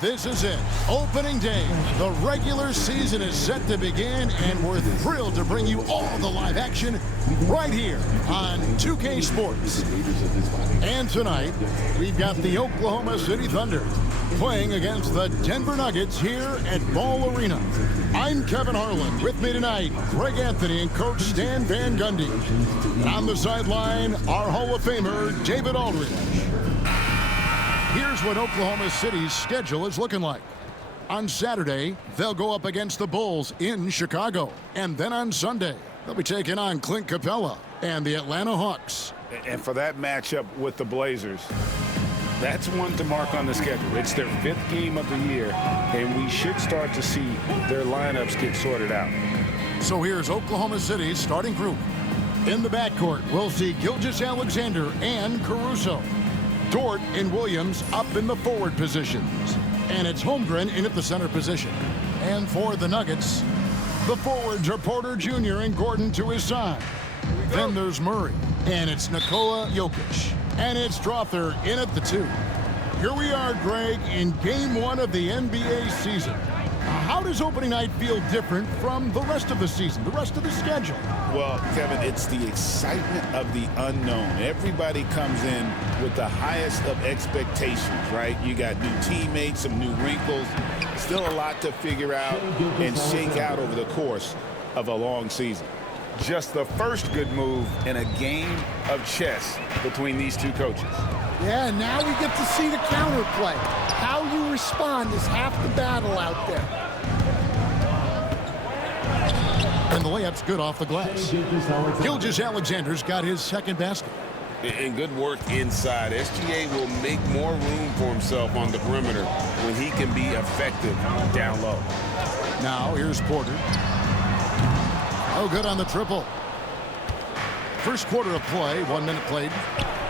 This is it. Opening day. The regular season is set to begin, and we're thrilled to bring you all the live action right here on 2K Sports. And tonight, we've got the Oklahoma City Thunder playing against the Denver Nuggets here at Ball Arena. I'm Kevin Harlan. With me tonight, Greg Anthony and Coach Stan Van Gundy. And on the sideline, our Hall of Famer, David Aldridge. Here's what Oklahoma City's schedule is looking like. On Saturday, they'll go up against the Bulls in Chicago. And then on Sunday, they'll be taking on Clint Capella and the Atlanta Hawks. And for that matchup with the Blazers, that's one to mark on the schedule. It's their 5th game of the year, and we should start to see their lineups get sorted out. So here's Oklahoma City's starting group. In the backcourt, we'll see Gilgeous-Alexander and Caruso. Dort and Williams up in the forward positions. And it's Holmgren in at the center position. And for the Nuggets, the forwards are Porter Jr. and Gordon to his side. Then there's Murray. And it's Nikola Jokic. And it's Strother in at the 2. Here we are, Greg, in Game 1 of the NBA season. How does opening night feel different from the rest of the season, the rest of the schedule? Well, Kevin, it's the excitement of the unknown. Everybody comes in with the highest of expectations, right? You got new teammates, some new wrinkles, still a lot to figure out and shake out over the course of a long season. Just the first good move in a game of chess between these two coaches. Yeah, now we get to see the counterplay. How you respond is half the battle out there. And the layup's good off the glass. Gilgeous-Alexander's got his second basket. And good work inside. SGA will make more room for himself on the perimeter when he can be effective down low. Now here's Porter. Oh, good on the triple. First quarter of play, 1 minute played.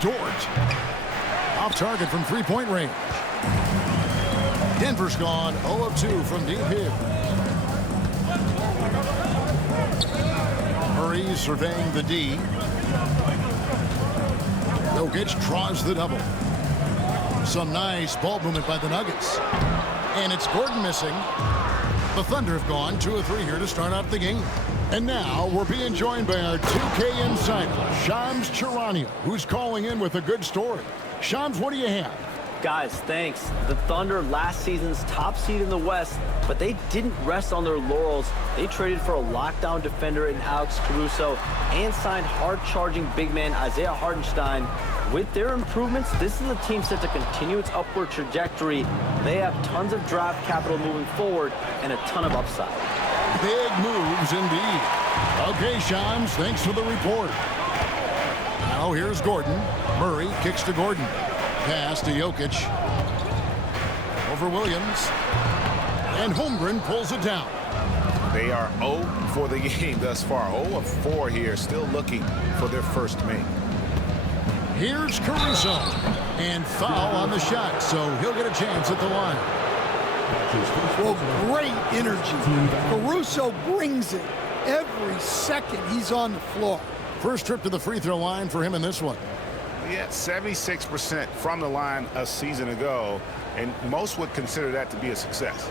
Dort. Off target from three-point range. Denver's gone 0 of 2 from deep here. Murray surveying the D. Jokic draws the double. Some nice ball movement by the Nuggets. And it's Gordon missing. The Thunder have gone 2 of 3 here to start out the game. And now we're being joined by our 2K insider, Shams Charania, who's calling in with a good story. Shams, what do you have? Guys, thanks. The Thunder, last season's top seed in the West, but they didn't rest on their laurels. They traded for a lockdown defender in Alex Caruso and signed hard-charging big man Isaiah Hartenstein. With their improvements, this is a team set to continue its upward trajectory. They have tons of draft capital moving forward and a ton of upside. Big moves indeed. Okay, Shams, thanks for the report. Now here's Gordon. Murray kicks to Gordon. Pass to Jokic. Over Williams. And Holmgren pulls it down. They are 0 for the game thus far. 0 of 4 here, still looking for their first make. Here's Caruso. And foul on the shot, so he'll get a chance at the line. Well, great energy. Caruso brings it every second he's on the floor. First trip to the free throw line for him in this one. Yeah, 76% from the line a season ago, and most would consider that to be a success.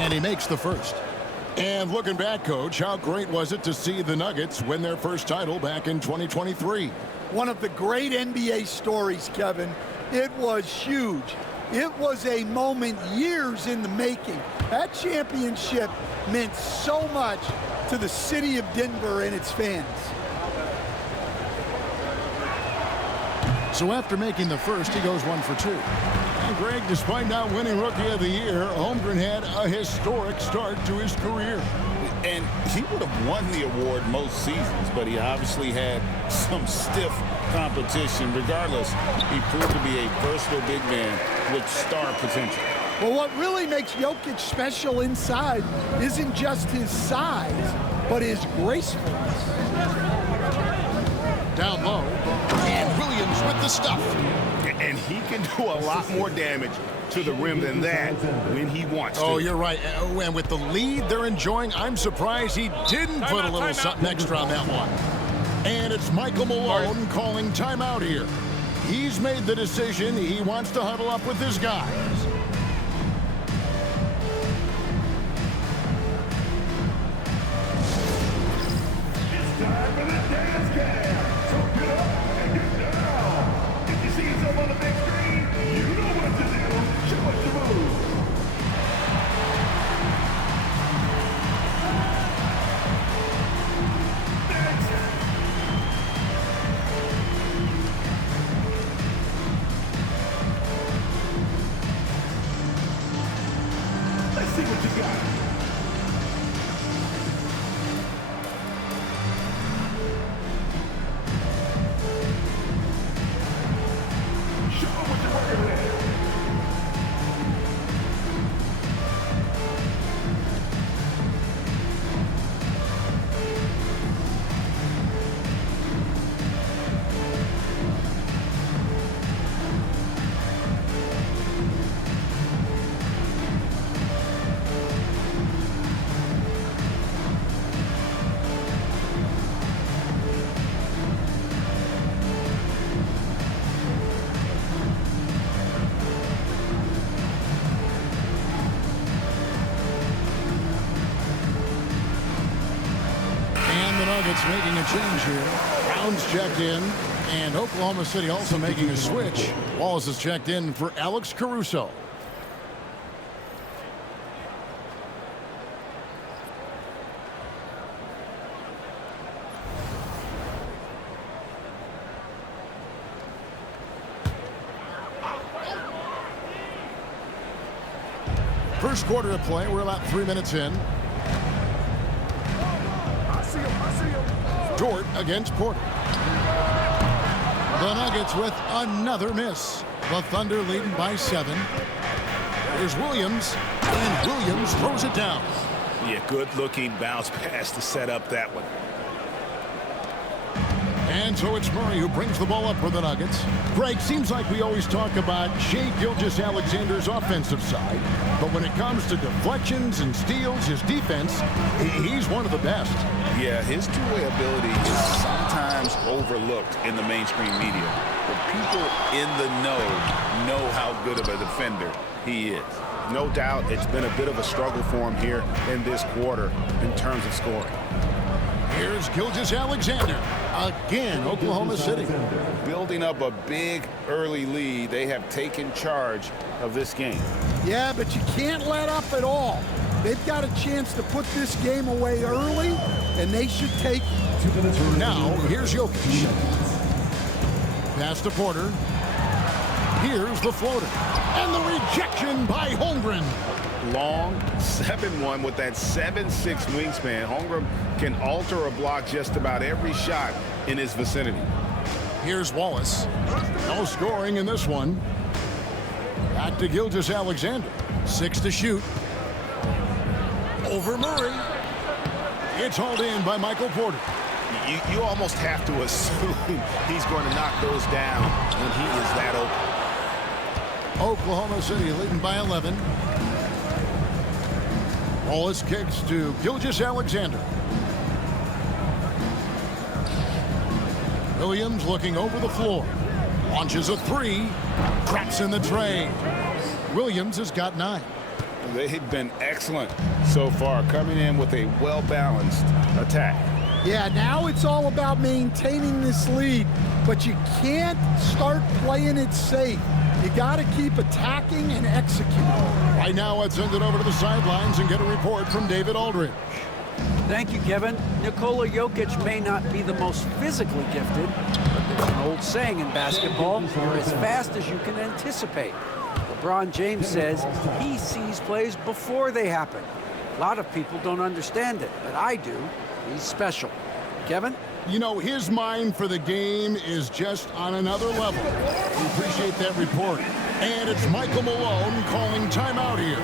And he makes the first. And looking back, Coach, how great was it to see the Nuggets win their first title back in 2023? One of the great NBA stories, Kevin. It was huge. It was a moment years in the making. That championship meant so much to the city of Denver and its fans. So after making the first, he goes 1 for 2. And Greg, despite not winning Rookie of the Year, Holmgren had a historic start to his career. And he would have won the award most seasons, but he obviously had some stiff competition. Regardless, he proved to be a versatile big man with star potential. Well, what really makes Jokic special inside isn't just his size, but his gracefulness. Down low, and Williams with the stuff. And he can do a lot more damage to the rim than that when he wants to. Oh, you're right. And with the lead they're enjoying, I'm surprised he didn't put a little something extra on that one. And it's Michael Malone calling timeout here. He's made the decision. He wants to huddle up with his guys. It's time for the dance cam. So get up and get down. If you see yourself on the big screen, you know what to do. Show us your moves. Let's see what you got. Show 'em what you're working with. And the Nuggets making a change here. Brown's checked in. And Oklahoma City also making a switch. Wallace is checked in for Alex Caruso. First quarter of play. We're about 3 minutes in. Dort against Porter. The Nuggets with another miss. The Thunder leading by 7. Here's Williams, and Williams throws it down. Yeah, good-looking bounce pass to set up that one. And so it's Murray who brings the ball up for the Nuggets. Greg, seems like we always talk about Shai Gilgeous-Alexander's offensive side, but when it comes to deflections and steals, his defense, he's one of the best. Yeah, his two-way ability is sometimes overlooked in the mainstream media, but people in the know how good of a defender he is. No doubt it's been a bit of a struggle for him here in this quarter in terms of scoring. Here's Gilgeous-Alexander. Again, Oklahoma City. Building up a big early lead, they have taken charge of this game. Yeah, but you can't let up at all. They've got a chance to put this game away early, and they should take. Now, here's Jokic. Pass to Porter. Here's the floater. And the rejection by Holmgren. Long 7-1 with that 7'6" wingspan. Holmgren can alter a block just about every shot in his vicinity. Here's Wallace. No scoring in this one. Back to Gilgeous-Alexander. 6 to shoot. Over Murray. It's hauled in by Michael Porter. You almost have to assume he's going to knock those down when he is that open. Oklahoma City leading by 11. Wallace kicks to Gilgeous-Alexander. Williams looking over the floor. Launches a 3. Cracks in the tray. Williams has got 9. They've been excellent so far, coming in with a well-balanced attack. Yeah, now it's all about maintaining this lead, but you can't start playing it safe. You got to keep attacking and executing. Right now, let's send it over to the sidelines and get a report from David Aldridge. Thank you, Kevin. Nikola Jokic may not be the most physically gifted, but there's an old saying in basketball, you're as fast as you can anticipate. LeBron James says he sees plays before they happen. A lot of people don't understand it, but I do. He's special. Kevin? You know, his mind for the game is just on another level. We appreciate that report. And it's Michael Malone calling timeout here.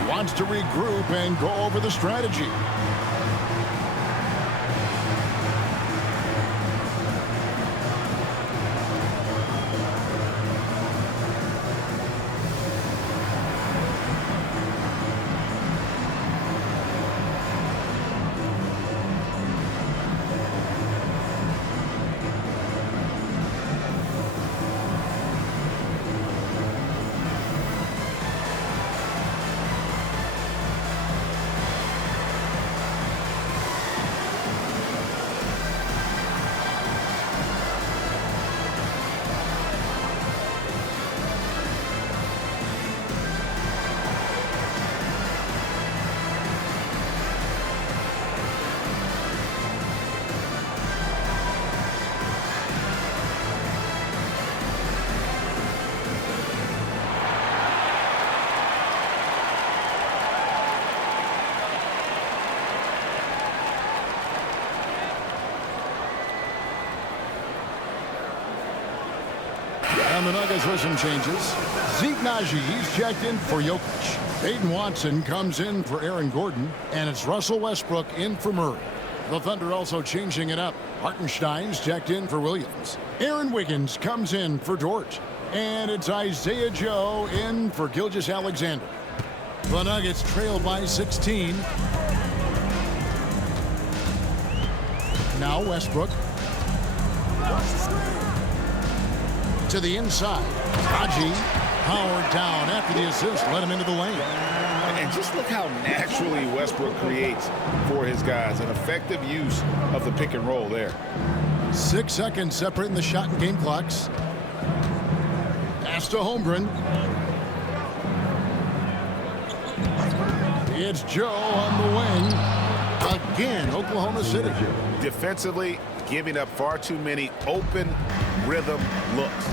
He wants to regroup and go over the strategy. And the Nuggets with some changes. Zeke Naji, he's checked in for Jokic. Peyton Watson comes in for Aaron Gordon. And it's Russell Westbrook in for Murray. The Thunder also changing it up. Hartenstein's checked in for Williams. Aaron Wiggins comes in for Dort. And it's Isaiah Joe in for Gilgeous-Alexander. The Nuggets trail by 16. Now Westbrook. To the inside. Haji. Howard down after the assist. Let him into the lane. And just look how naturally Westbrook creates for his guys. An effective use of the pick and roll there. 6 seconds separating the shot and game clocks. Pass to Holmgren. It's Joe on the wing. Again, Oklahoma City. Defensively, giving up far too many open rhythm looks.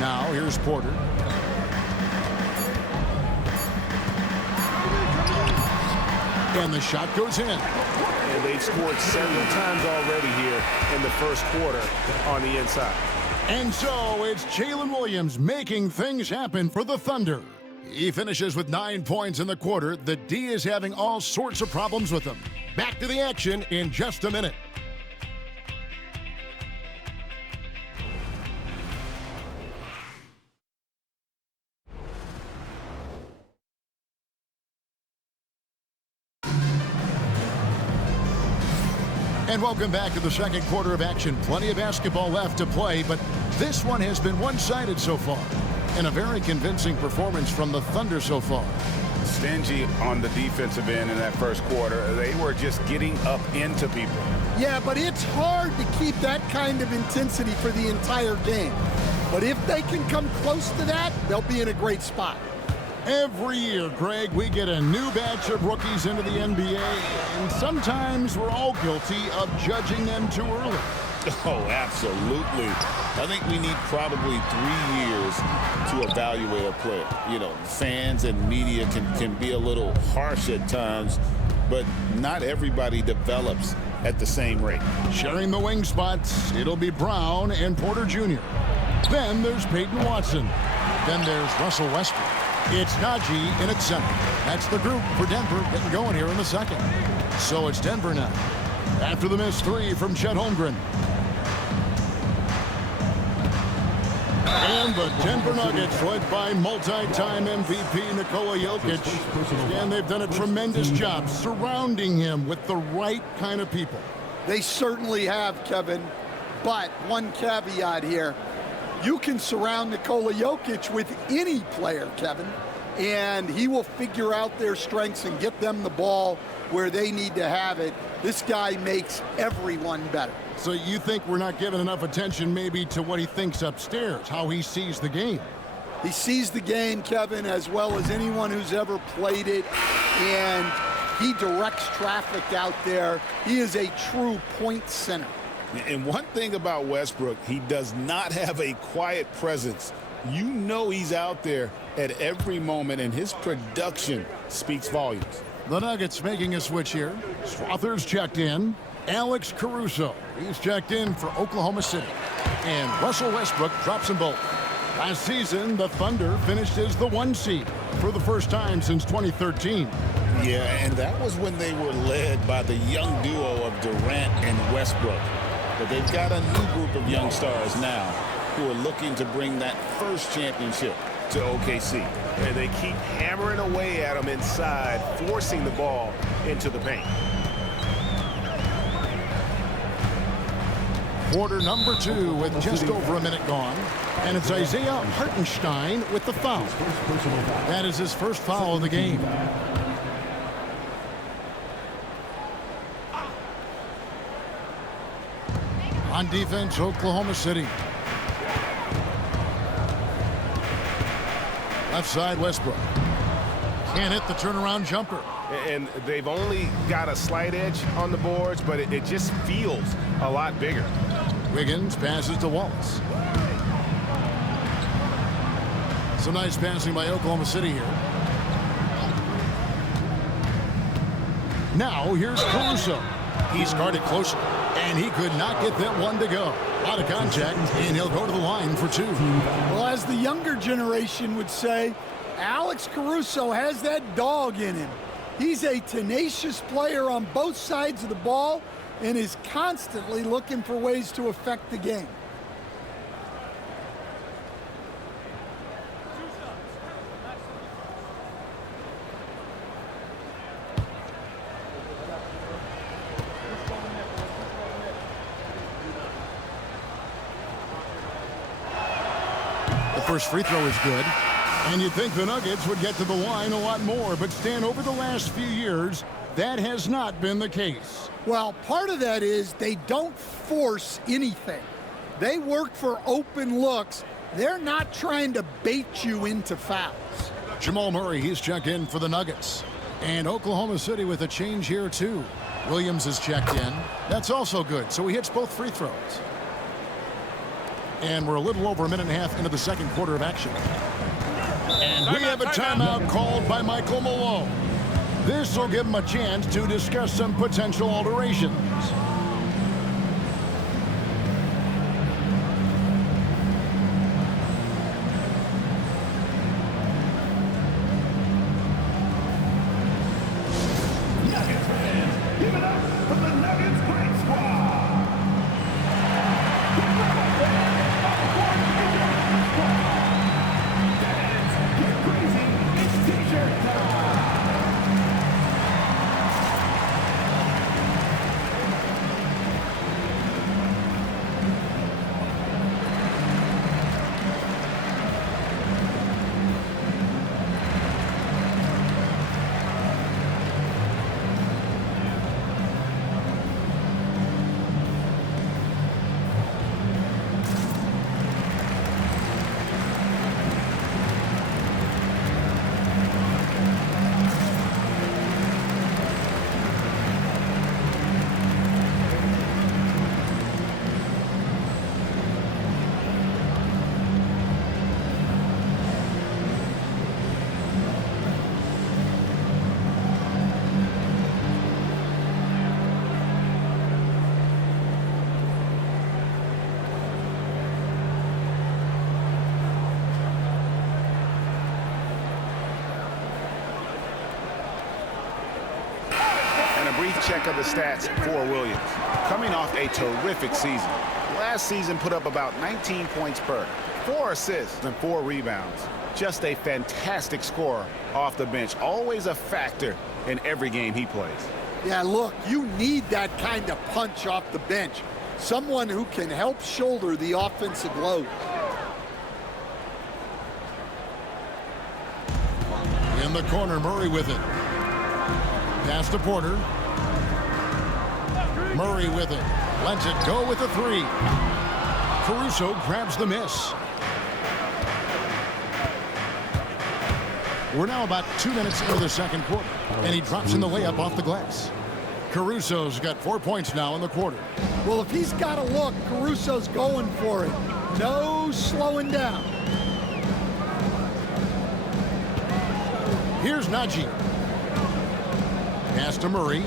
Now here's Porter. And the shot goes in. And they've scored several times already here in the first quarter on the inside. And so it's Jalen Williams making things happen for the Thunder. He finishes with 9 points in the quarter. The D is having all sorts of problems with him. Back to the action in just a minute. And welcome back to the second quarter of action. Plenty of basketball left to play, but this one has been one-sided so far. And a very convincing performance from the Thunder so far. Stingy on the defensive end in that first quarter. They were just getting up into people. Yeah, but it's hard to keep that kind of intensity for the entire game. But if they can come close to that, they'll be in a great spot. Every year, Greg, we get a new batch of rookies into the NBA, and sometimes we're all guilty of judging them too early. Oh, absolutely. I think we need probably 3 years to evaluate a player. You know, fans and media can be a little harsh at times, but not everybody develops at the same rate. Sharing the wing spots, it'll be Brown and Porter Jr. Then there's Peyton Watson. Then there's Russell Westbrook. It's Naji in at center. That's the group for Denver getting going here in the second. So it's Denver now. After the missed three from Chet Holmgren. And the Denver Nuggets, led by multi-time MVP Nikola Jokic. And they've done a tremendous job surrounding him with the right kind of people. They certainly have, Kevin. But one caveat here. You can surround Nikola Jokic with any player, Kevin, and he will figure out their strengths and get them the ball where they need to have it. This guy makes everyone better. So you think we're not giving enough attention maybe to what he thinks upstairs, how he sees the game? He sees the game, Kevin, as well as anyone who's ever played it, and he directs traffic out there. He is a true point center. And one thing about Westbrook, he does not have a quiet presence. You know he's out there at every moment, and his production speaks volumes. The Nuggets making a switch here. Strother's checked in. Alex Caruso, he's checked in for Oklahoma City. And Russell Westbrook drops them both. Last season, the Thunder finished as the 1 seed for the first time since 2013. Yeah, and that was when they were led by the young duo of Durant and Westbrook. But they've got a new group of young stars now who are looking to bring that first championship to OKC. And they keep hammering away at them inside, forcing the ball into the paint. Quarter number 2 with just over a minute gone. And it's Isaiah Hartenstein with the foul. That is his first foul of the game. On defense, Oklahoma City. Left side, Westbrook. Can't hit the turnaround jumper. And they've only got a slight edge on the boards, but it just feels a lot bigger. Wiggins passes to Wallace. Some nice passing by Oklahoma City here. Now here's Caruso. He's guarded closely, and he could not get that one to go. Out of contact, and he'll go to the line for two. Well, as the younger generation would say, Alex Caruso has that dog in him. He's a tenacious player on both sides of the ball and is constantly looking for ways to affect the game. The first free throw is good. And you'd think the Nuggets would get to the line a lot more, but Stan, over the last few years, that has not been the case. Well, part of that is they don't force anything. They work for open looks. They're not trying to bait you into fouls. Jamal Murray, he's checked in for the Nuggets. And Oklahoma City with a change here, too. Williams is checked in. That's also good, so he hits both free throws. And we're a little over a minute and a half into the second quarter of action. And we have a timeout called by Michael Malone. This will give him a chance to discuss some potential alterations. Nuggets fans, give it up for the Nuggets Great Squad. Get crazy, it's t-shirt time. Check of the stats for Williams. Coming off a terrific season. Last season put up about 19 points per, 4 assists and 4 rebounds. Just a fantastic scorer off the bench. Always a factor in every game he plays. Yeah, look, you need that kind of punch off the bench. Someone who can help shoulder the offensive load. In the corner, Murray with it. Pass to Porter. Murray with it. Lets it go with a three. Caruso grabs the miss. We're now about 2 minutes into the second quarter, and he drops in the layup off the glass. Caruso's got 4 points now in the quarter. Well, if he's got a look, Caruso's going for it. No slowing down. Here's Najee. Pass to Murray.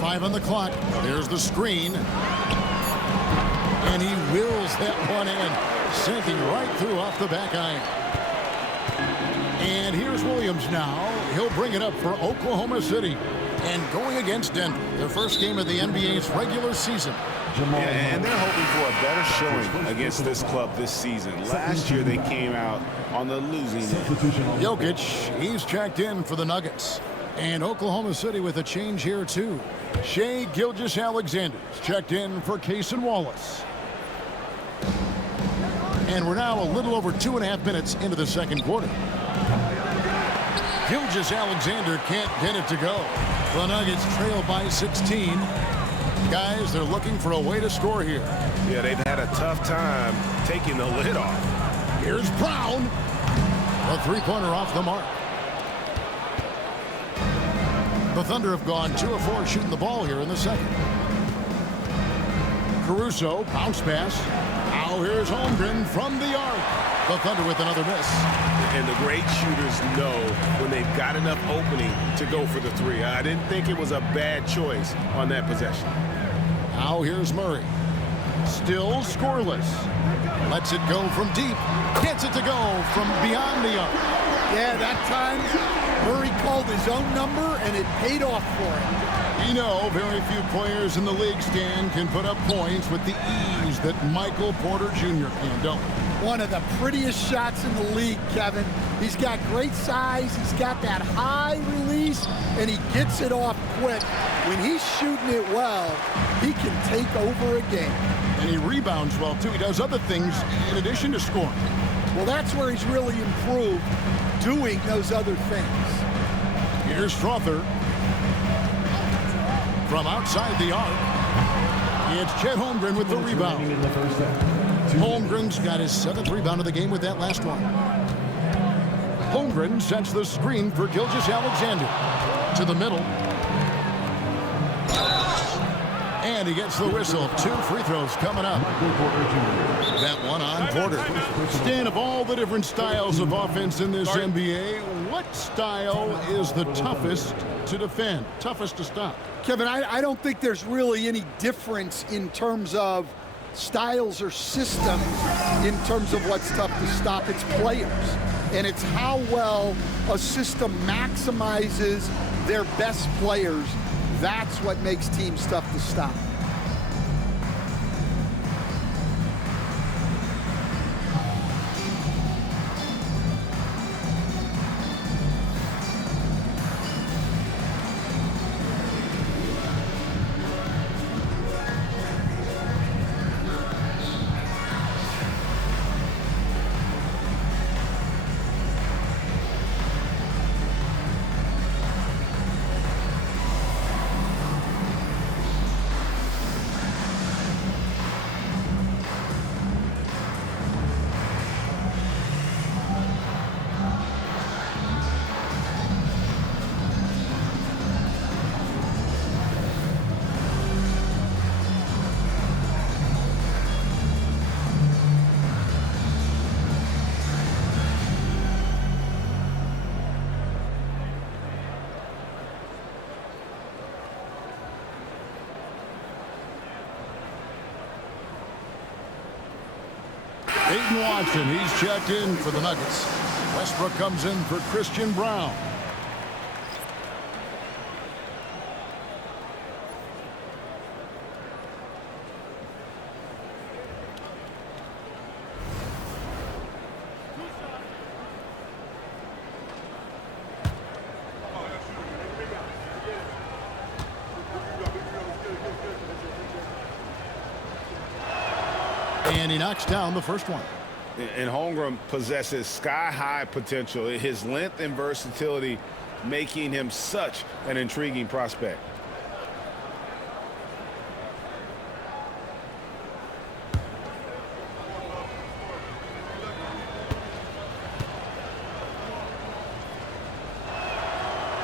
5 on the clock. There's the screen. And he wills that one in, sinking right through off the back iron. And here's Williams now. He'll bring it up for Oklahoma City. And going against Denver, their first game of the NBA's regular season. Yeah, and they're hoping for a better showing against this club this season. Last year they came out on the losing end. Jokic, he's checked in for the Nuggets. And Oklahoma City with a change here too. Shai Gilgeous-Alexander's checked in for Cason Wallace. And we're now a little over 2.5 minutes into the second quarter. Gilgeous-Alexander can't get it to go. The Nuggets trail by 16. Guys, they're looking for a way to score here. Yeah, they've had a tough time taking the lid off. Here's Brown. A three-pointer off the mark. The Thunder have gone 2 of 4 shooting the ball here in the second. Caruso, bounce pass. Now here's Holmgren from the arc. The Thunder with another miss. And the great shooters know when they've got enough opening to go for the three. I didn't think it was a bad choice on that possession. Now here's Murray. Still scoreless. Lets it go from deep. Gets it to go from beyond the arc. Yeah, that time Murray called his own number, and it paid off for him. You know, very few players in the league, Stan, can put up points with the ease that Michael Porter Jr. can, don't we? One of the prettiest shots in the league, Kevin. He's got great size, he's got that high release, and he gets it off quick. When he's shooting it well, he can take over a game. And he rebounds well, too. He does other things in addition to scoring. Well, that's where he's really improved, doing those other things. Here's Strother. From outside the arc, it's Chet Holmgren with the rebound. Holmgren's got his 7th rebound of the game with that last one. Holmgren sets the screen for Gilgeous-Alexander. To the middle. And he gets the whistle. 2 free throws coming up. That one on Porter. Stan, of all the different styles of offense in this NBA, what style is the toughest to defend, toughest to stop? Kevin, I don't think there's really any difference in terms of styles or systems in terms of what's tough to stop. It's players. And it's how well a system maximizes their best players. That's what makes teams tough to stop. Aiden Watson, he's checked in for the Nuggets. Westbrook comes in for Christian Brown. And he knocks down the first one. And Holmgren possesses sky-high potential. His length and versatility making him such an intriguing prospect.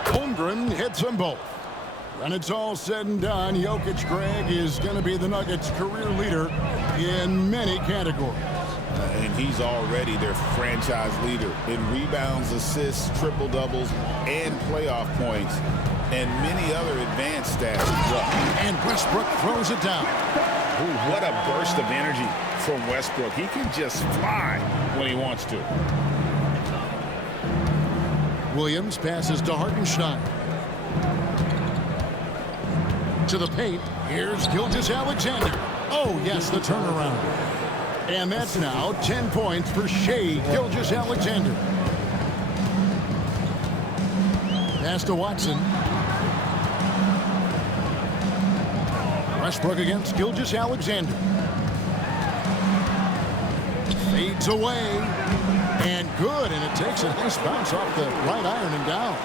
Holmgren hits them both. When it's all said and done, Jokic, Greg, is going to be the Nuggets' career leader in many categories. And he's already their franchise leader in rebounds, assists, triple-doubles, and playoff points, and many other advanced stats as well. And Westbrook throws it down. Ooh, what a burst of energy from Westbrook. He can just fly when he wants to. Williams passes to Hartenstein. To the paint, here's Gilgeous-Alexander. Oh, yes, the turnaround. And that's now 10 points for Shai Gilgeous-Alexander. Pass to Watson. Westbrook against Gilgeous-Alexander. Fades away. And good, and it takes a nice bounce off the right iron and down.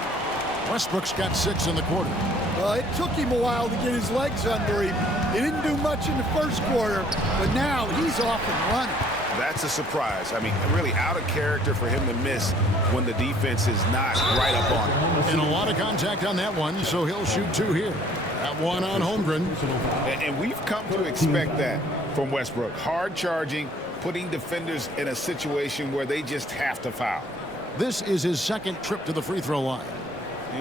Westbrook's got 6 in the quarter. Well, it took him a while to get his legs under him. He didn't do much in the first quarter, but now he's off and running. That's a surprise. I mean, really out of character for him to miss when the defense is not right up on him. And a lot of contact on that one, so he'll shoot 2 here. That one on Holmgren. And we've come to expect that from Westbrook. Hard charging, putting defenders in a situation where they just have to foul. This is his second trip to the free throw line.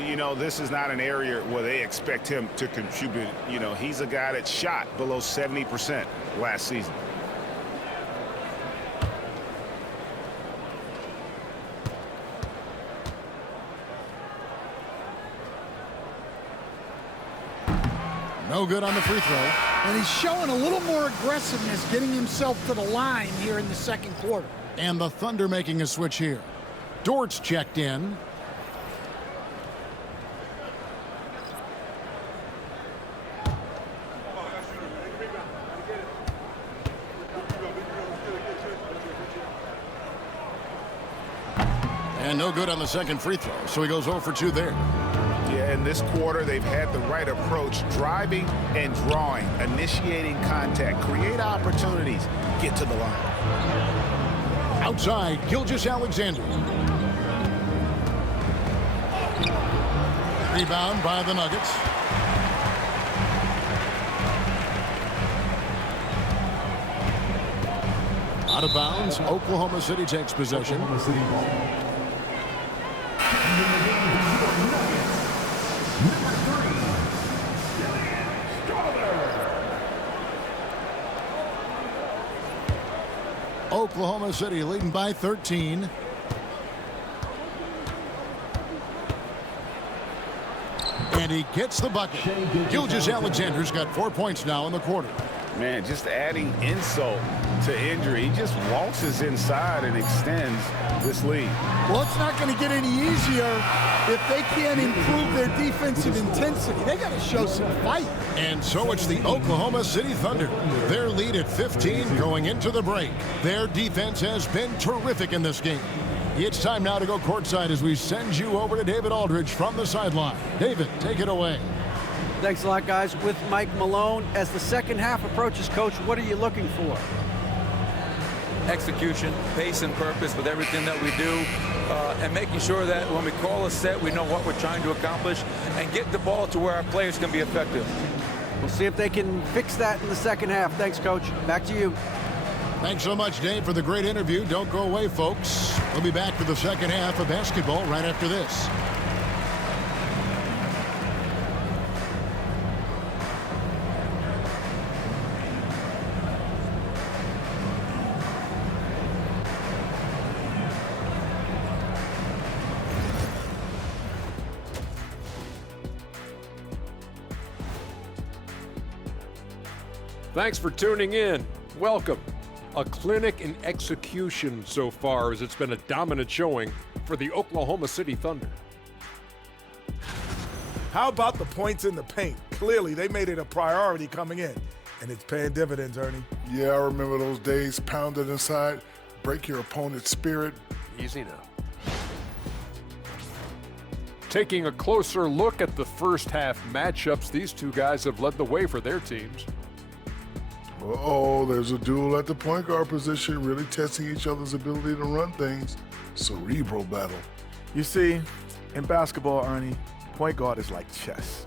You know, this is not an area where they expect him to contribute. You know, he's a guy that shot below 70% last season. No good on the free throw. And he's showing a little more aggressiveness, getting himself to the line here in the second quarter. And the Thunder making a switch here. Dort's checked in. And no good on the second free throw, so he goes 0 for 2 there. Yeah, in this quarter, they've had the right approach, driving and drawing, initiating contact, create opportunities, get to the line. Outside, Gilgeous-Alexander. Rebound by the Nuggets. Out of bounds, Oklahoma City takes possession. Oklahoma City leading by 13. And he gets the bucket. Gilgeous-Alexander's got 4 points now in the quarter. Man, just adding insult to injury. He just waltzes inside and extends this lead. Well, it's not going to get any easier if they can't improve their defensive intensity. They got to show some fight. And so it's the Oklahoma City Thunder. Their lead at 15 going into the break. Their defense has been terrific in this game. It's time now to go courtside as we send you over to David Aldridge from the sideline. David, take it away. Thanks a lot, guys. With Mike Malone, as the second half approaches, Coach, what are you looking for? Execution, pace and purpose with everything that we do, and making sure that when we call a set, we know what we're trying to accomplish and get the ball to where our players can be effective. We'll see if they can fix that in the second half. Thanks, Coach. Back to you. Thanks so much, Dave, for the great interview. Don't go away, folks. We'll be back for the second half of basketball right after this. Thanks for tuning in. Welcome. A clinic in execution so far, as it's been a dominant showing for the Oklahoma City Thunder. How about the points in the paint? Clearly, they made it a priority coming in, and it's paying dividends, Ernie. Yeah, I remember those days. Pounded inside, break your opponent's spirit. Easy now. Taking a closer look at the first half matchups, these two guys have led the way for their teams. Uh-oh, there's a duel at the point guard position, really testing each other's ability to run things. Cerebral battle. You see, in basketball, Ernie, point guard is like chess.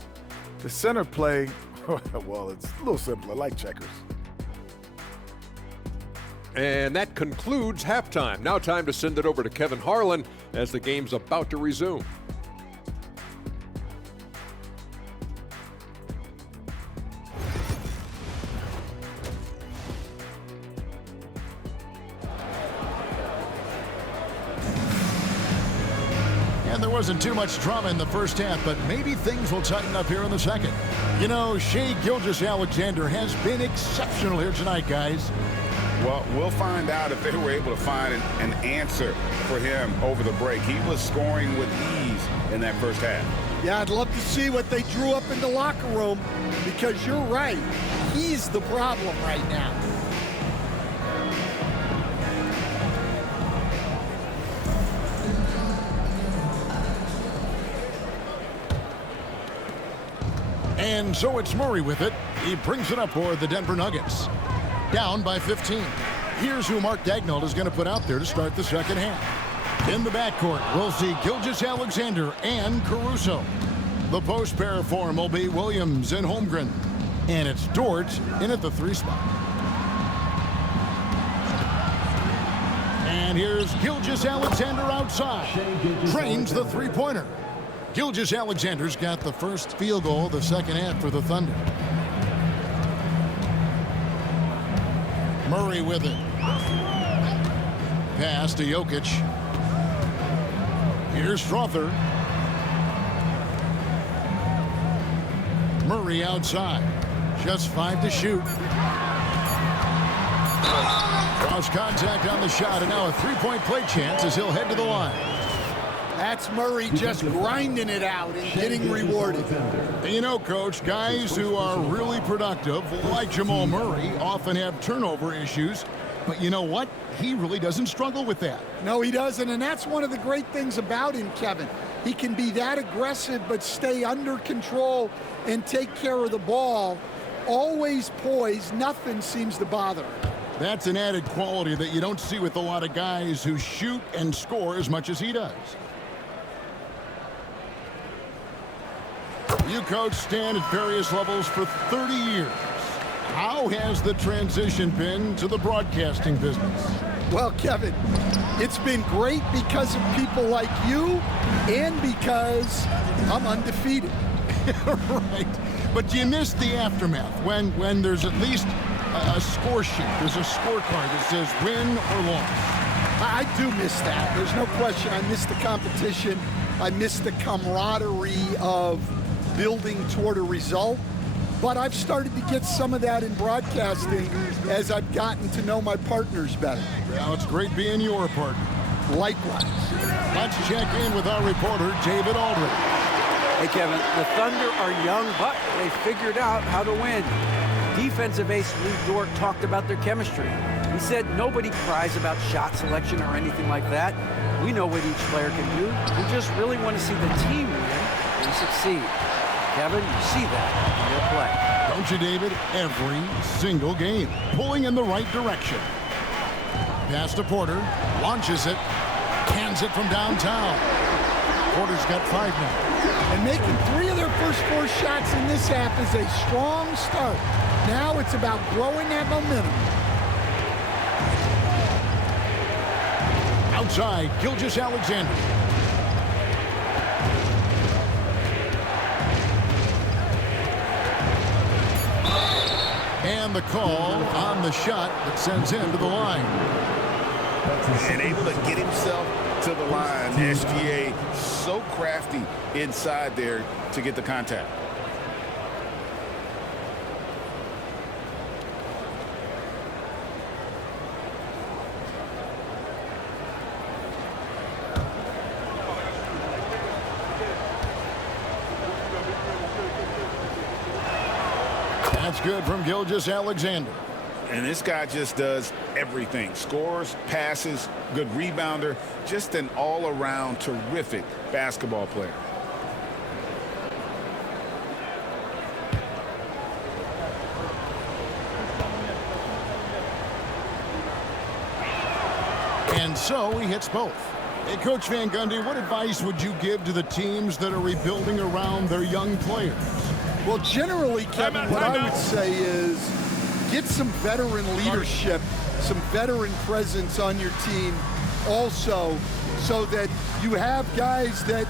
The center play, well, it's a little simpler, like checkers. And that concludes halftime. Now time to send it over to Kevin Harlan as the game's about to resume. And there wasn't too much drama in the first half, but maybe things will tighten up here in the second. You know, Shai Gilgeous-Alexander has been exceptional here tonight, guys. Well, we'll find out if they were able to find an answer for him over the break. He was scoring with ease in that first half. Yeah, I'd love to see what they drew up in the locker room, because you're right. He's the problem right now. And so it's Murray with it. He brings it up for the Denver Nuggets. Down by 15. Here's who Mark Daigneault is going to put out there to start the second half. In the backcourt, we'll see Gilgeous-Alexander and Caruso. The post pair form will be Williams and Holmgren. And it's Dort in at the 3 spot. And here's Gilgeous-Alexander outside. Trains the three-pointer. Gilgeous-Alexander's got the first field goal of the second half for the Thunder. Murray with it. Pass to Jokic. Here's Strother. Murray outside. Just 5 to shoot. Cross contact on the shot, and now a three-point play chance as he'll head to the line. That's Murray just grinding it out and getting rewarded. And you know, Coach, guys who are really productive, like Jamal Murray, often have turnover issues. But you know what? He really doesn't struggle with that. No, he doesn't, and that's one of the great things about him, Kevin. He can be that aggressive but stay under control and take care of the ball. Always poised. Nothing seems to bother him. That's an added quality that you don't see with a lot of guys who shoot and score as much as he does. You, Coach, stand at various levels for 30 years. How has the transition been to the broadcasting business? Well, Kevin, it's been great because of people like you and because I'm undefeated. Right. But do you miss the aftermath when there's at least a score sheet? There's a scorecard that says win or loss. I do miss that. There's no question. I miss the competition. I miss the camaraderie of building toward a result. But I've started to get some of that in broadcasting as I've gotten to know my partners better. Well, it's great being your partner. Likewise. Let's check in with our reporter, David Aldridge. Hey, Kevin, the Thunder are young, but they figured out how to win. Defensive ace Lou Dort talked about their chemistry. He said nobody cries about shot selection or anything like that. We know what each player can do. We just really want to see the team win and succeed. Kevin, you see that in their play. Don't you, David? Every single game. Pulling in the right direction. Pass to Porter. Launches it. Cans it from downtown. Porter's got 5 now. And making 3 of their first 4 shots in this half is a strong start. Now it's about growing that momentum. Outside, Gilgeous-Alexander. And the call on the shot that sends him to the line. And able to get himself to the line. SGA so crafty inside there to get the contact. That's good from Gilgeous-Alexander. And this guy just does everything. Scores, passes, good rebounder, just an all-around terrific basketball player. And so he hits both. Hey, Coach Van Gundy, what advice would you give to the teams that are rebuilding around their young players? Well, generally, Kevin, what I would say is get some veteran leadership, some veteran presence on your team also, so that you have guys that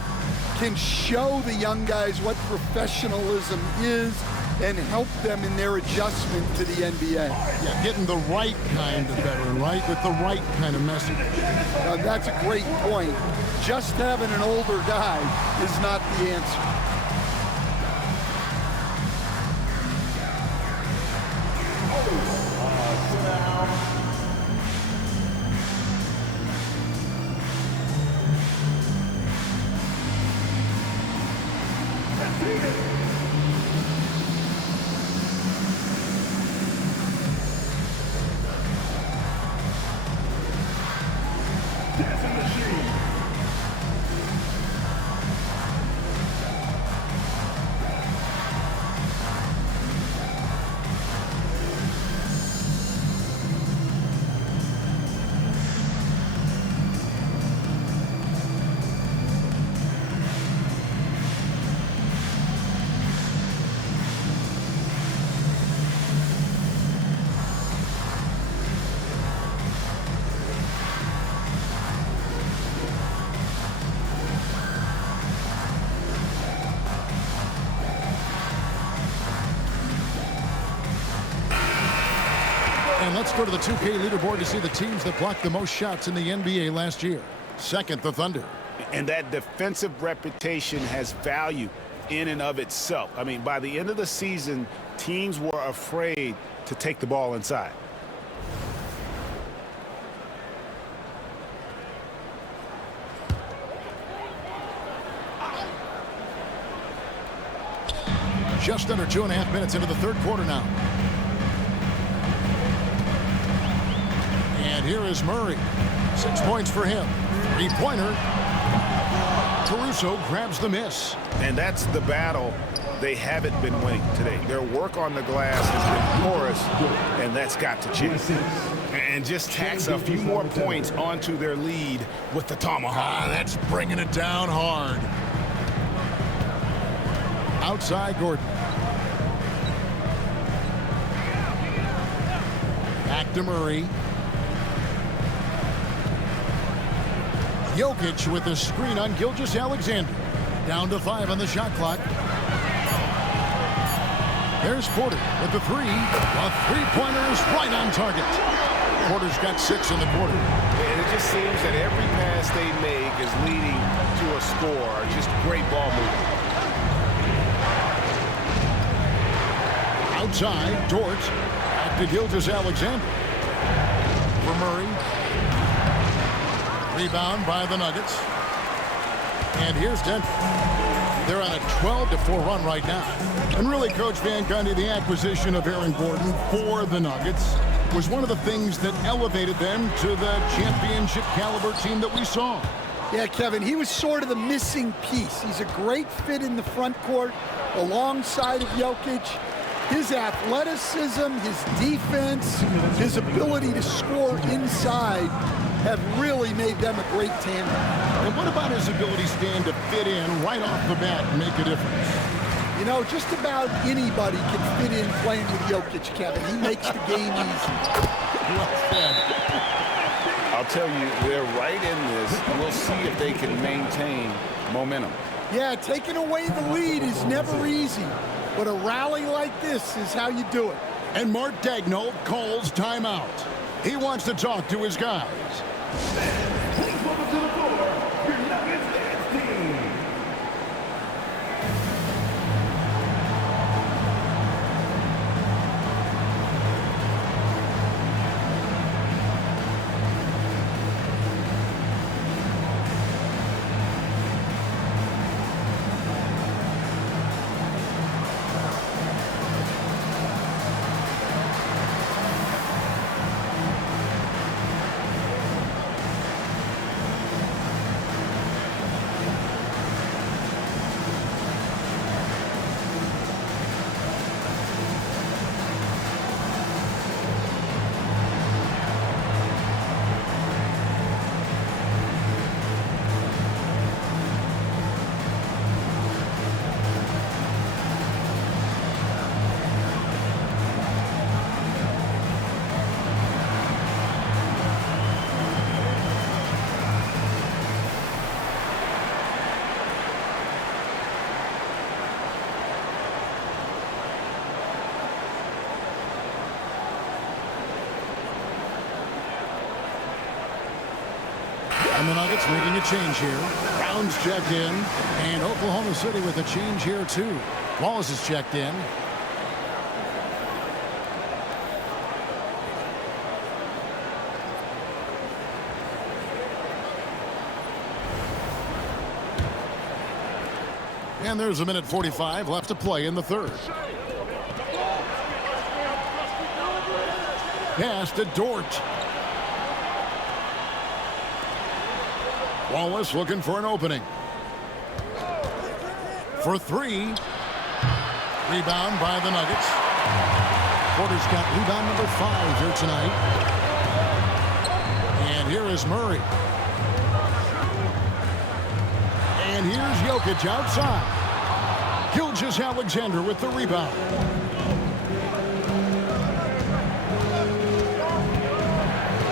can show the young guys what professionalism is and help them in their adjustment to the NBA. Yeah, getting the right kind of veteran, right? With the right kind of message. That's a great point. Just having an older guy is not the answer. Let's go to the 2K leaderboard to see the teams that blocked the most shots in the NBA last year. Second, the Thunder. And that defensive reputation has value in and of itself. I mean, by the end of the season, teams were afraid to take the ball inside. Just under 2.5 minutes into the third quarter now. And here is Murray. 6 points for him. Three-pointer. Caruso grabs the miss. And that's the battle they haven't been winning today. Their work on the glass has been porous, and that's got to change. And just tacks a few more points onto their lead with the tomahawk. That's bringing it down hard. Outside Gordon. Back to Murray. Jokic with the screen on Gilgeous-Alexander. Down to 5 on the shot clock. There's Porter with the three. A three-pointer is right on target. Porter's got 6 in the quarter. And it just seems that every pass they make is leading to a score. Just great ball movement. Outside, Dort. Back to Gilgeous-Alexander. For Murray. Rebound by the Nuggets. And here's Denver. They're on a 12-4 run right now. And really, Coach Van Gundy, the acquisition of Aaron Gordon for the Nuggets was one of the things that elevated them to the championship caliber team that we saw. Yeah, Kevin, he was sort of the missing piece. He's a great fit in the front court alongside of Jokic. His athleticism, his defense, his ability to score inside have really made them a great tandem. And what about his ability, Stan, to fit in right off the bat and make a difference? You know, just about anybody can fit in playing with Jokic, Kevin. He makes the game easy. Well said. I'll tell you, they're right in this. We'll see if they can maintain momentum. Yeah, taking away the lead is never easy. But a rally like this is how you do it. And Mark Daigneault calls timeout. He wants to talk to his guys. Please welcome to the floor, your Nuggets dance team. And the Nuggets making a change here. Brown's checked in. And Oklahoma City with a change here, too. Wallace is checked in. And there's a minute 45 left to play in the third. Pass to Dort. Wallace looking for an opening. For three. Rebound by the Nuggets. Porter's got rebound number 5 here tonight. And here is Murray. And here's Jokic outside. Gilgeous-Alexander with the rebound.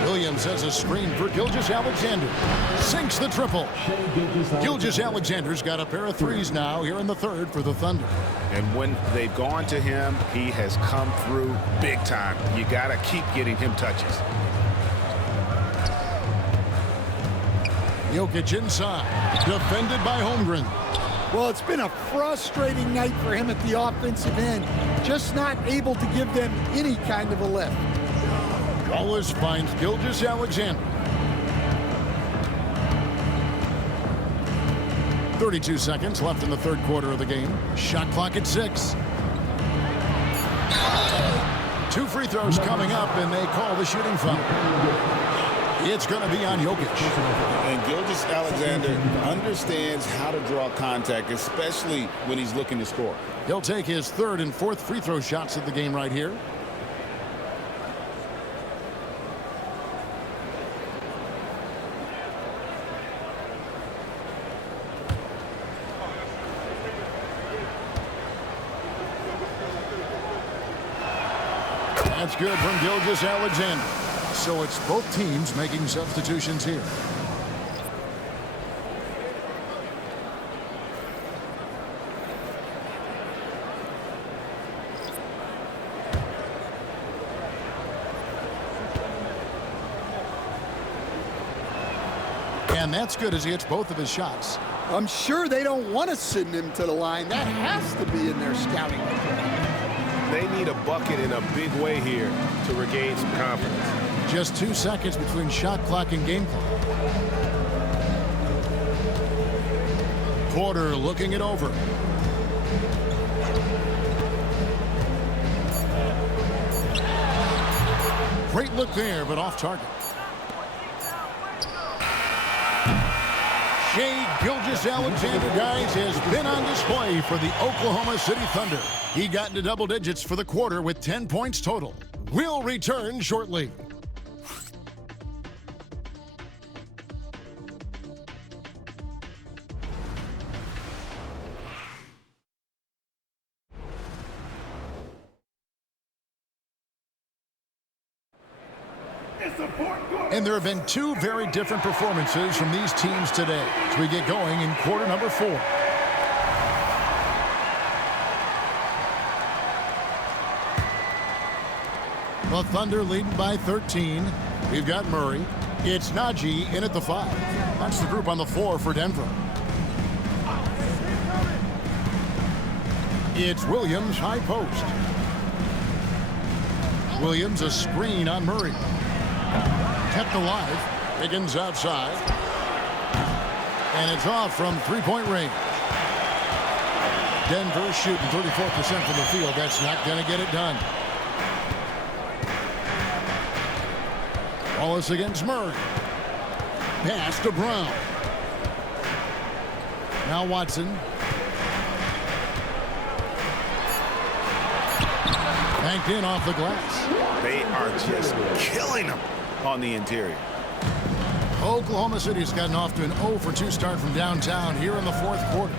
Williams sets a screen for Gilgeous-Alexander. Sinks the triple. Gilgeous-Alexander's got a pair of threes now here in the third for the Thunder. And when they've gone to him, he has come through big time. You got to keep getting him touches. Jokic inside, defended by Holmgren. Well, it's been a frustrating night for him at the offensive end, just not able to give them any kind of a lift. Wallace finds Gilgeous-Alexander. 32 seconds left in the third quarter of the game. Shot clock at 6. 2 free throws coming up, and they call the shooting foul. It's going to be on Jokic. And Gilgeous-Alexander understands how to draw contact, especially when he's looking to score. He'll take his third and fourth free throw shots of the game right here. That's good from Gilgeous-Alexander. So it's both teams making substitutions here. And that's good as he hits both of his shots. I'm sure they don't want to send him to the line. That has to be in their scouting report. They need a bucket in a big way here to regain some confidence. Just 2 seconds between shot clock and game clock. Porter looking it over. Great look there, but off target. Shai Gilgeous-Alexander, guys, has been on display for the Oklahoma City Thunder. He got into double digits for the quarter with 10 points total. We'll return shortly. And there have been 2 very different performances from these teams today as we get going in quarter number 4. The Thunder leading by 13. We've got Murray. It's Najee in at the 5. That's the group on the floor for Denver. It's Williams high post. Williams a screen on Murray. Kept alive. Higgins outside. And it's off from three-point range. Denver shooting 34% from the field. That's not going to get it done. Wallace against Murray. Pass to Brown. Now Watson. Banked in off the glass. They are just killing them on the interior. Oklahoma City's gotten off to an 0 for 2 start from downtown here in the fourth quarter.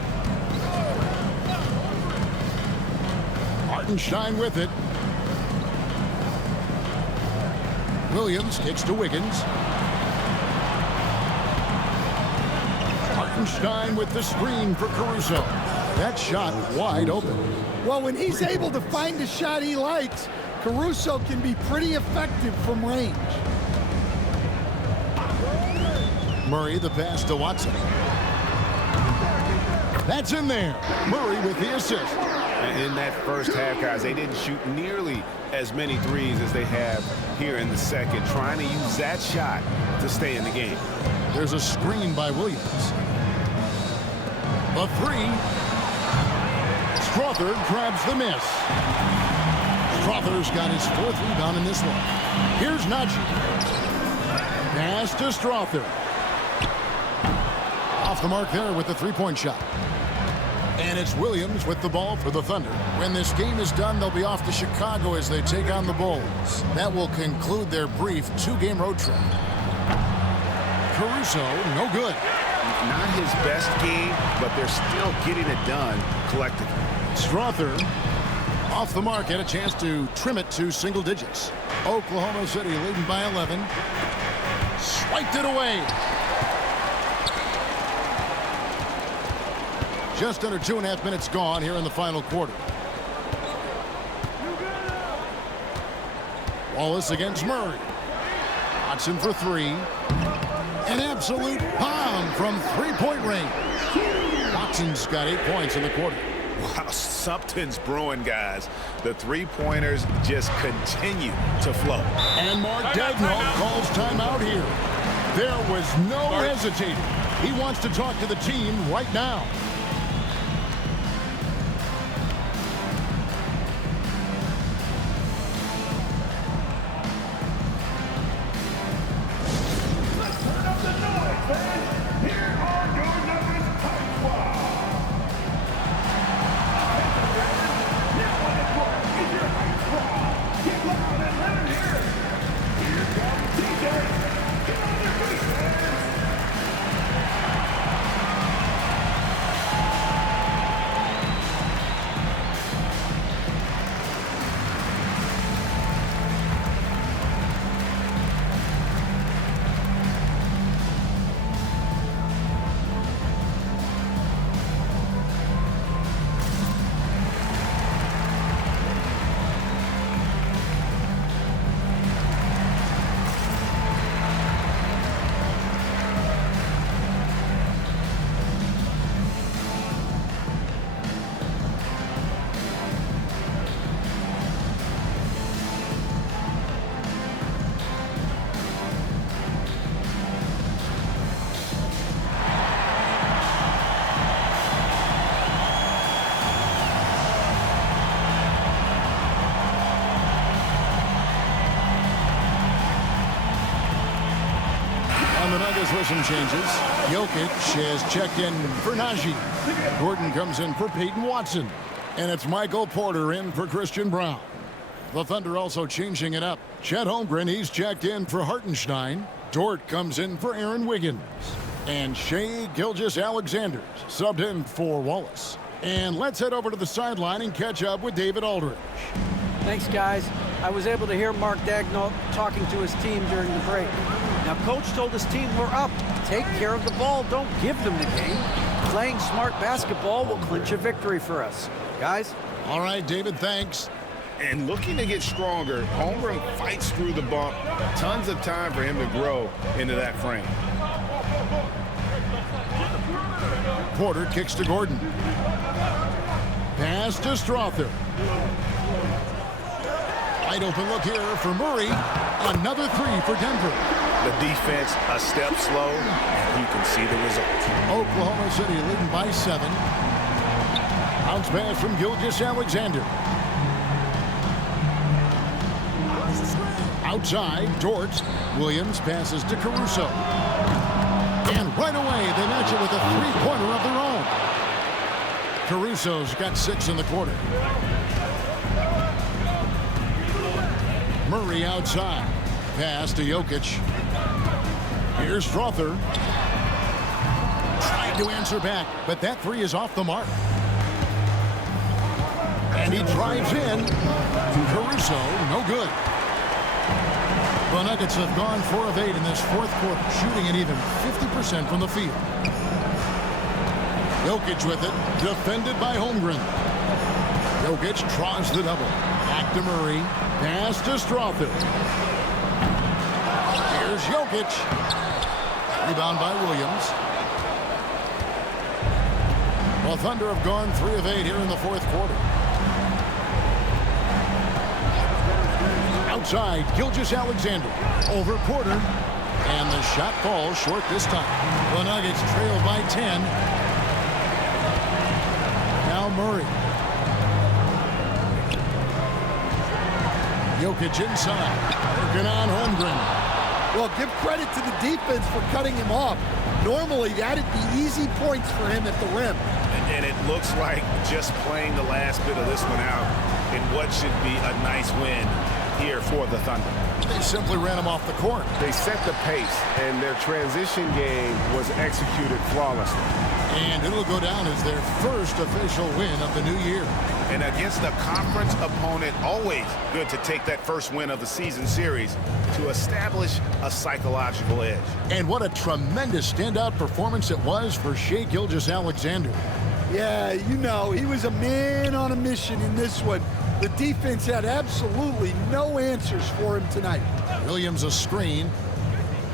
Hartenstein with it. Williams kicks to Wiggins. Hartenstein with the screen for Caruso. That shot wide open. Well, when he's able to find a shot he likes, Caruso can be pretty effective from range. Murray the pass to Watson. That's in there. Murray with the assist. In that first half, guys, they didn't shoot nearly as many threes as they have here in the second, trying to use that shot to stay in the game. There's a screen by Williams. A 3. Strawther grabs the miss. Strawther's got his 4th rebound in this one. Here's Najee. Pass to Strawther. Off the mark there with the 3-point shot. And it's Williams with the ball for the Thunder. When this game is done, they'll be off to Chicago as they take on the Bulls. That will conclude their brief 2-game road trip. Caruso, no good. Not his best game, but they're still getting it done collectively. Strawther off the mark, had a chance to trim it to single digits. Oklahoma City leading by 11. Swiped it away. Just under 2.5 minutes gone here in the final quarter. Wallace against Murray. Watson for three. An absolute bomb from three-point range. Watson's got 8 points in the quarter. Wow, something's brewing, guys. The three-pointers just continue to flow. And Mark Daigneault calls timeout here. There was no hesitating. He wants to talk to the team right now. The Nuggets with some changes. Jokic has checked in for Najee. Gordon comes in for Peyton Watson. And it's Michael Porter in for Christian Braun. The Thunder also changing it up. Chet Holmgren, he's checked in for Hartenstein. Dort comes in for Aaron Wiggins. And Shai Gilgeous-Alexander subbed in for Wallace. And let's head over to the sideline and catch up with David Aldridge. Thanks, guys. I was able to hear Mark Daigneault talking to his team during the break. Now, Coach told his team, we're up. Take care of the ball. Don't give them the game. Playing smart basketball will clinch a victory for us. Guys? All right, David, thanks. And looking to get stronger, Holmgren fights through the bump. Tons of time for him to grow into that frame. Porter kicks to Gordon. Pass to Strother. Wide open look here for Murray. Another three for Denver. The defense a step slow, and you can see the results. Oklahoma City leading by 7. Bounce pass from Gilgeous-Alexander. Outside, Dort. Williams passes to Caruso. And right away, they match it with a three-pointer of their own. Caruso's got 6 in the quarter. Murray outside. Pass to Jokic. Here's Strother. Tried to answer back, but that three is off the mark. And he drives in. Caruso, no good. The Nuggets have gone 4 of 8 in this fourth quarter, shooting at even 50% from the field. Jokic with it, defended by Holmgren. Jokic draws the double. Back to Murray. Pass to Strother. Here's Jokic. Rebound by Williams. Well, Thunder have gone 3 of 8 here in the fourth quarter. Outside, Gilgeous-Alexander. Over Porter. And the shot falls short this time. The Nuggets trail by 10. Now Murray. Jokic inside. Working on Holmgren. Well, give credit to the defense for cutting him off. Normally, that'd be easy points for him at the rim. And it looks like just playing the last bit of this one out in what should be a nice win here for the Thunder. They simply ran him off the court. They set the pace, and their transition game was executed flawlessly. And it'll go down as their first official win of the new year. And against a conference opponent, always good to take that first win of the season series to establish a psychological edge. And what a tremendous standout performance it was for Shai Gilgeous-Alexander. Yeah, you know, he was a man on a mission in this one. The defense had absolutely no answers for him tonight. Williams a screen.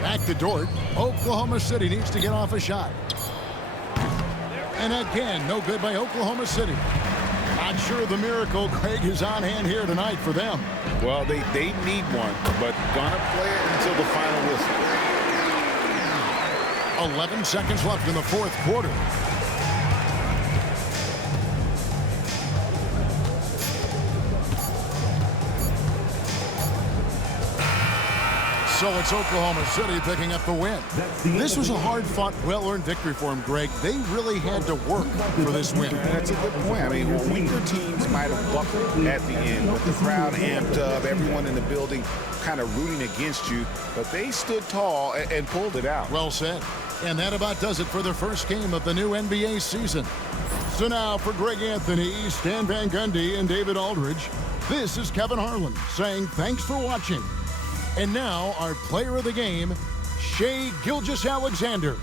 Back to Dort. Oklahoma City needs to get off a shot. And again, no good by Oklahoma City. Not sure the miracle, Greg, is on hand here tonight for them. Well, they need one, but gonna play it until the final whistle. 11 seconds left in the fourth quarter. So it's Oklahoma City picking up the win. This was a hard-fought, well-earned victory for them, Greg. They really had to work for this win. That's a good point. I mean, weaker teams might have buckled at the end with the crowd amped up, everyone in the building kind of rooting against you, but they stood tall and pulled it out. Well said. And that about does it for the first game of the new NBA season. So now for Greg Anthony, Stan Van Gundy, and David Aldridge, this is Kevin Harlan saying thanks for watching. And now our player of the game, Shai Gilgeous-Alexander.